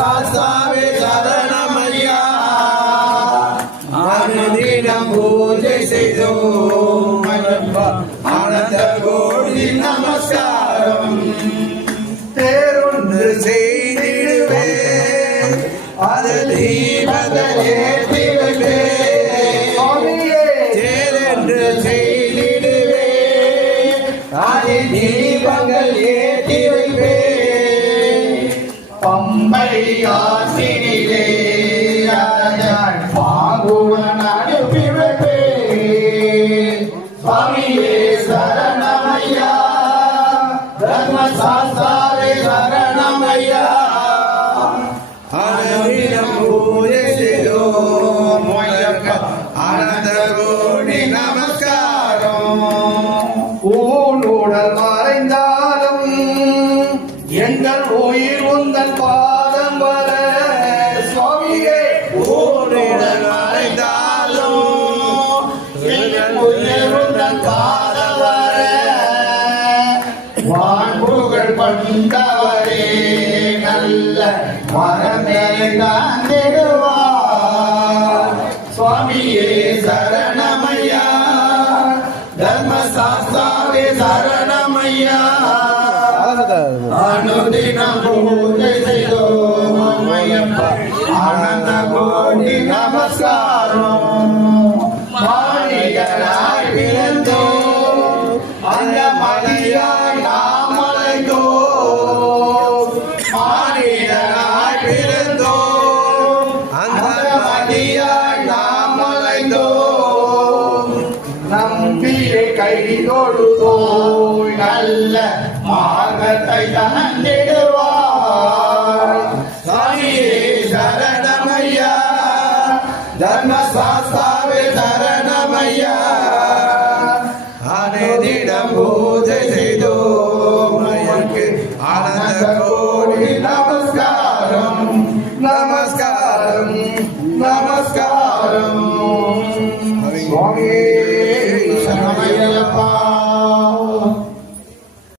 சாஸ்தாவே சரணமையா அனுதினம் பூஜை செய்தோம் ஆனந்த கோடி நமஸ்காரம் தேரொன்று செய்திடுவே அது தீபங்கள் ஏற்றி வைப்பே தேரென்று செய்திடுவே அது தீபங்கள் ஏற்றி வைப்பே பம்பை ஆசிரியே பாங்குவன் அனுப்பி வைப்பே சுவாமியே சரணமையா தர்மசாஸ்தாவே சரணமையா அனுதினம் பூஜை செய்தோம் ஆனந்த கோடி நமஸ்காரம் ஊனுடல் மறைந்தாலும் எங்கள் உயிர் உந்தன் பாதம் வர சுவாமியே ஊனுடல் மறைந்தாலும் எங்கள் உயிர் உந்தன் பாதம் வர வான்புகள் பண்டவரே நல்ல மரமேடாண்டிடுவார் சுவாமியே சரணமையா தர்மசாஸ்தாவே சரணமையா அனுதினம் பூஜை செய்தோம் ஆனந்த கோடி நமஸ்காரம் மாணிகளாய் பிறந்தோம் அந்த மலையாய் நாம் அலைந்தோம் மாணிகளாய் பிறந்தோம் அந்த மலையாய் நாம் அலைந்தோம் நம்பியை கை தொழுதோய் நல்ல மார்க்கத்தை தந்திடுவார் சாமியே சரணமையா தர்மசாஸ்தாவே சரணமையா அனுதினம் பூஜை செய்தோம் ஆனந்த கோடி நமஸ்காரம் நமஸ்காரம் நமஸ்காரம் சுவாமியே